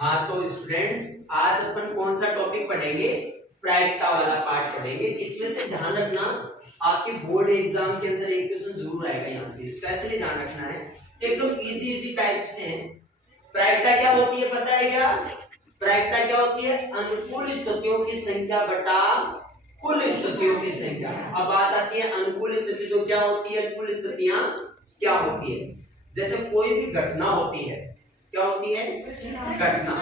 हाँ तो स्टूडेंट्स, आज अपन कौन सा टॉपिक पढ़ेंगे? प्रायिकता वाला पार्ट पढ़ेंगे। इसमें से ध्यान रखना, आपके बोर्ड एग्जाम के अंदर एक क्वेश्चन जरूर आएगा, यहाँ से स्पेशली ध्यान रखना है। एकदम इजी टाइप से है। प्रायिकता क्या होती है पता है क्या? प्रायिकता क्या होती है? अनुकूल स्थितियों की संख्या बटा कुल स्थितियों की संख्या। अब बात आती है अनुकूल स्थिति तो क्या होती है, कुल स्थितियां क्या होती है। जैसे कोई भी घटना होती है, क्या होती है? घटना।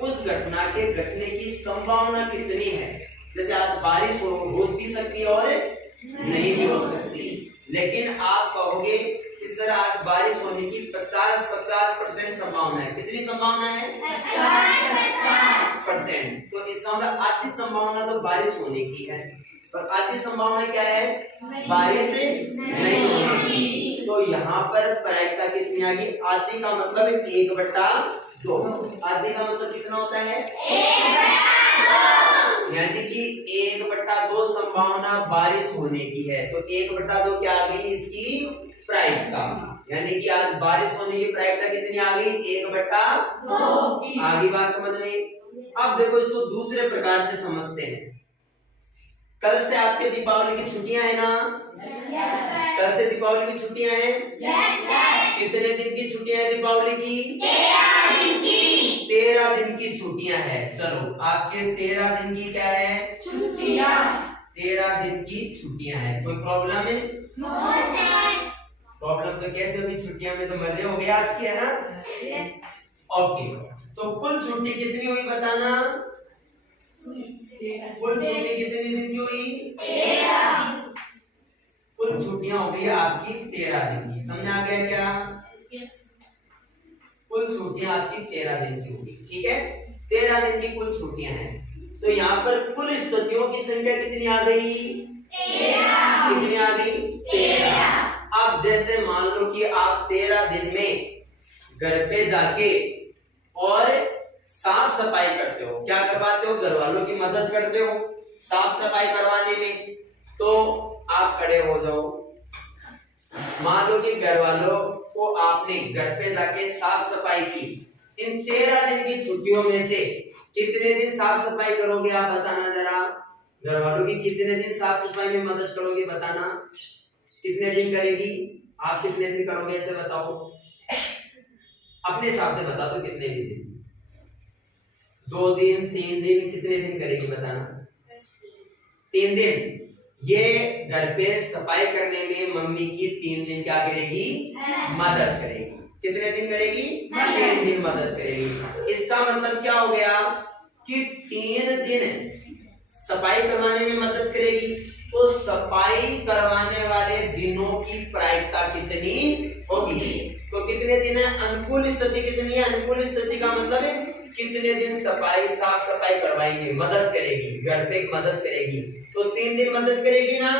उस घटना के घटने की संभावना कितनी है? जैसे आज बारिश हो भी सकती है और नहीं भी हो सकती, लेकिन आप कहोगे कि सर आज बारिश होने की 50% संभावना है। कितनी संभावना है? 50%। तो इसका मतलब आधी संभावना तो बारिश होने की है, और आधी संभावना क्या है? बारिश से नहीं होने की। तो यहाँ पर प्रायिकता कितनी आ गई? आधी का मतलब 1/2। आधी का मतलब कितना होता है? 1/2। यानी कि 1/2 संभावना बारिश होने की है। तो 1/2 क्या आ गई इसकी प्रायिकता। यानी कि आज बारिश होने की प्रायिकता कितनी आ गई? 1/2। आगे बात समझ में। अब देखो इसको दूसरे प्रकार से समझते हैं। कल से आपके दीपावली की छुट्टियां है ना? कल से दीपावली की छुट्टियां हैं। कितने दिन की छुट्टियां हैं दीपावली की? 13 दिन की छुट्टियां हैं। चलो आपके 13 दिन की क्या है? छुट्टियां। 13 दिन की छुट्टियां हैं। कोई प्रॉब्लम है? प्रॉब्लम तो कैसे होगी? छुट्टियां में तो मजे हो गए आपकी, है ना? ओके, तो कुल छुट्टी कितनी हुई बताना? कुल छुट्टी कितनी दिन की हुई? 13। कुल छुट्टियां हो गई आपकी 13 दिन की। समझ आ गया क्या? कुल छुट्टियां आपकी 13 दिन की होगी। ठीक है, 13 दिन की कुल छुट्टियां हैं। तो यहाँ पर कुल स्थितियों की संख्या कितनी आ गई? 13। कितनी आ गई? 13। अब जैसे मान लो कि आप 13 दिन में घर पे जाके और साफ सफाई करते हो। क्या करवाते हो? घर वालों की मदद करते हो साफ सफाई करवाने में। तो आप खड़े हो जाओ। मान लो कि घर वालों को आपने घर पे जाके साफ सफाई की। इन 13 दिन की छुट्टियों में से कितने दिन साफ सफाई करोगे आप बताना जरा? घर वालों की कितने दिन साफ सफाई में मदद करोगे बताना? कितने दिन करेगी? आप कितने दिन करोगे ऐसे बताओ, अपने हिसाब से बता दो। कितने दिन? 2 दिन, 3 दिन? कितने दिन करेगी बताना? 3 दिन। ये घर पे सफाई करने में मम्मी की 3 दिन क्या करेगी? मदद करेगी। कितने दिन करेगी? 3 दिन मदद करेगी। इसका मतलब क्या हो गया कि 3 दिन सफाई करवाने में मदद करेगी। तो सफाई करवाने वाले दिनों की प्रायिकता कितनी होगी? तो कितने दिन है? अनुकूल स्थिति कितनी है? अनुकूल स्थिति का मतलब है कितने दिन सफाई साफ सफाई करवाएंगे, मदद करेगी, घर पे मदद करेगी। तो 3 दिन मदद करेगी ना।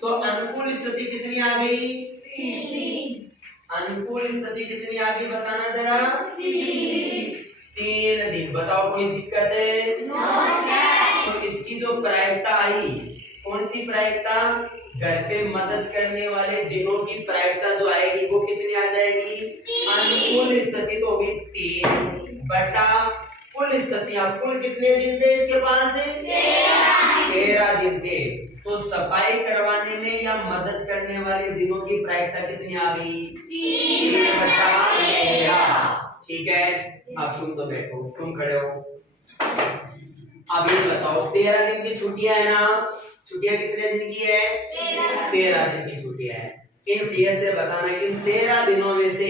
तो अनुकूल स्थिति कितनी आ गई? 3। अनुकूल स्थिति कितनी आ गई बताना जरा? 3 दिन। बताओ कोई दिक्कत है? तो इसकी जो प्रायिकता आई, कौन सी प्रायिकता? घर पे मदद करने वाले दिनों की प्रायिकता जो आएगी वो कितनी आ जाएगी? अनुकूल स्थिति तो होगी 3 बटा कुल स्थितियां। कुल कितने दिन थे इसके पास? 13 दिन थे। तो सफाई करवाने में या मदद करने वाले दिनों की प्रायिकता कितनी आ गई? 3 बटा 13। ठीक है, अब तुम तो बैठो, तुम खड़े हो। अब ये बताओ 13 दिन की छुट्टियां है ना? छुट्टियां कितने दिन की है? 13 दिन की छुट्टियां है। इन से बताना, इन 13 दिनों में से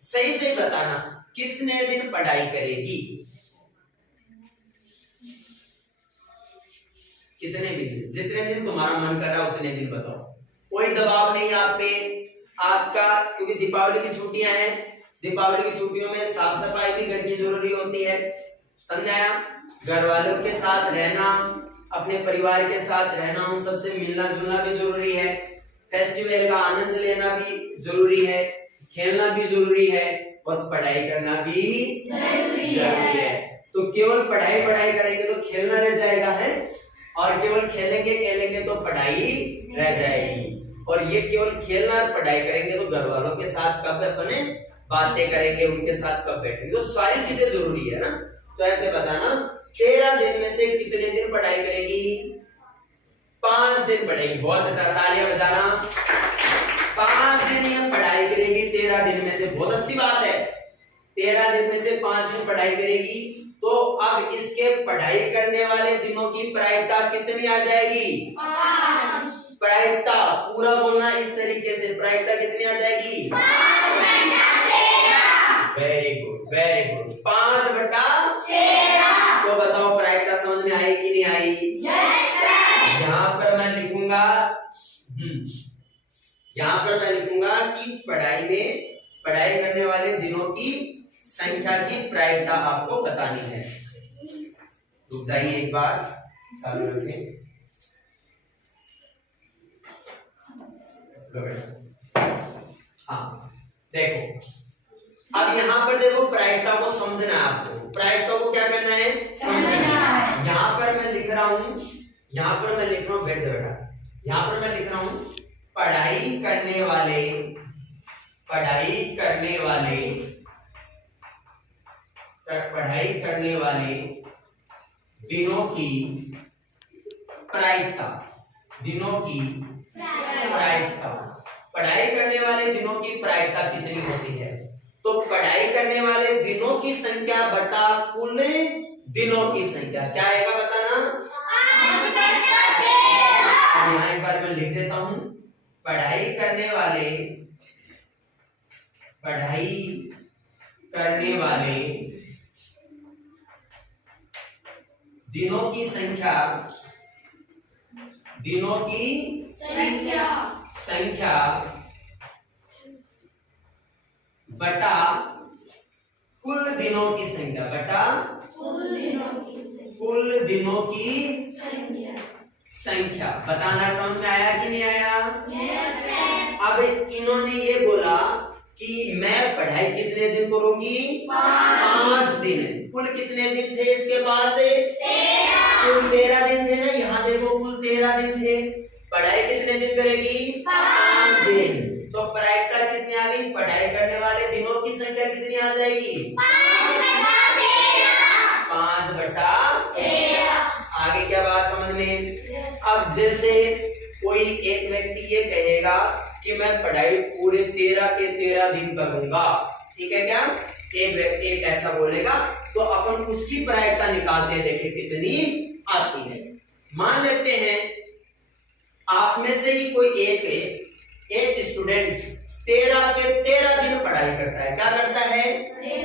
सही से बताना कितने दिन पढ़ाई करेगी? कितने दिन? जितने दिन तुम्हारा मन कर रहा है उतने दिन बताओ। कोई दबाव नहीं आप पे आपका, क्योंकि दीपावली की छुट्टियां हैं। दीपावली की छुट्टियों में साफ सफाई भी घर की जरूरी होती है। समझाया? घर वालों के साथ रहना, अपने परिवार के साथ रहना, उन सबसे मिलना जुलना भी जरूरी है। फेस्टिवल का आनंद लेना भी जरूरी है, खेलना भी जरूरी है, और पढ़ाई करना भी जरूरी है। तो केवल पढ़ाई करेंगे तो खेलना रह जाएगा है, और केवल खेलेंगे तो पढ़ाई रह जाएगी। और ये केवल खेलना और पढ़ाई करेंगे तो घर वालों के साथ कब अपने बातें करेंगे, उनके साथ कब बैठेंगे। तो सारी चीजें जरूरी है ना। तो ऐसे बताना 13 दिन में से कितने दिन पढ़ाई करेगी? 5 दिन पढ़ेगी। बहुत अच्छा, तालियां बजाना। 5 दिन ये पढ़ाई करेगी 13 दिन में से, बहुत अच्छी बात है। 13 दिन में से 5 दिन पढ़ाई करेगी। तो अब इसके पढ़ाई करने वाले दिनों की प्रायिकता कितनी आ जाएगी? 5। प्रायिकता पूरा बोलना इस तरीके से, प्रायिकता कितनी आ जाएगी? 5/13। Very good, very good. 5/13। तो बताओ प्रायिकता समझ में आई कि नहीं आई? Yes sir. यहाँ पर मैं लिखूंगा कि पढ़ाई करने वाले दिनों की संख्या की प्रायिकता आपको बतानी है। रुक जाइए एक बार, चालू रखें। हाँ देखो, अब यहाँ पर देखो प्रायिकता को समझना है आपको। प्रायिकता को क्या करना है? समझना है। यहाँ पर मैं लिख रहा हूँ बैठ जा बेटा। यहाँ पर मैं लिख रहा हूँ पढ़ाई करने दिनों की प्रायिकता। पढ़ाई करने वाले दिनों की प्रायिकता कितनी होती है? तो पढ़ाई करने वाले दिनों की संख्या बटा कुल दिनों की संख्या क्या आएगा बताना? 5/13। यहाँ एक बार मैं लिख देता हूं, पढ़ाई करने वाले दिनों की संख्या बटा कुल दिनों की संख्या बताना। समझ में आया कि नहीं आया? Yes sir. अब इन्होंने ये बोला कि मैं पढ़ाई कितने दिन करूंगी? 5 दिन। कुल कितने दिन थे इसके पास? 13। कुल 13 दिन थे ना, यहाँ देखो कुल 13 दिन थे। पढ़ाई कितने दिन करेगी? 5 दिन। तो प्रायिकता कितनी आ गई? पढ़ाई करने वाले दिनों की संख्या कितनी आ जाएगी? 5/13। आगे क्या बात समझ में? अब जैसे कोई एक व्यक्ति ये कहेगा कि मैं पढ़ाई पूरे 13 के 13 दिन करूंगा, ठीक है क्या? एक व्यक्ति एक ऐसा बोलेगा, तो अपन उसकी प्रायिकता निकालते हैं, देखें कितनी आती है। मान लेते हैं आप में से ही कोई एक स्टूडेंट 13 के 13 दिन पढ़ाई करता है। क्या करता है?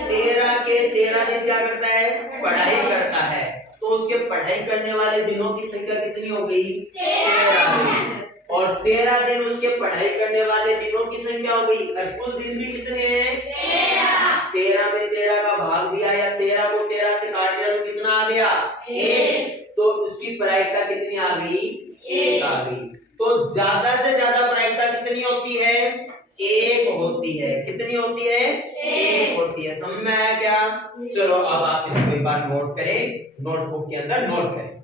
13 के 13 दिन क्या करता है? पढ़ाई करता है। तो उसके पढ़ाई करने वाले दिनों की संख्या कितनी हो गई? 13 दिन। और 13 दिन उसके पढ़ाई करने वाले दिनों की संख्या हो गई। और कुल दिन भी कितने हैं? 13 में 13 का भाग दिया या 13 को 13 से काट दिया तो कितना आ गया? 1। तो उसकी प्रायिकता कितनी आ गई? 1 आ गई। तो ज्यादा से ज्यादा प्रायिकता कितनी होती है? 1 होती है। कितनी होती है? 1 होती है। समझ में आया क्या? चलो अब आप इसको एक बार नोट करें, नोटबुक के अंदर नोट करें।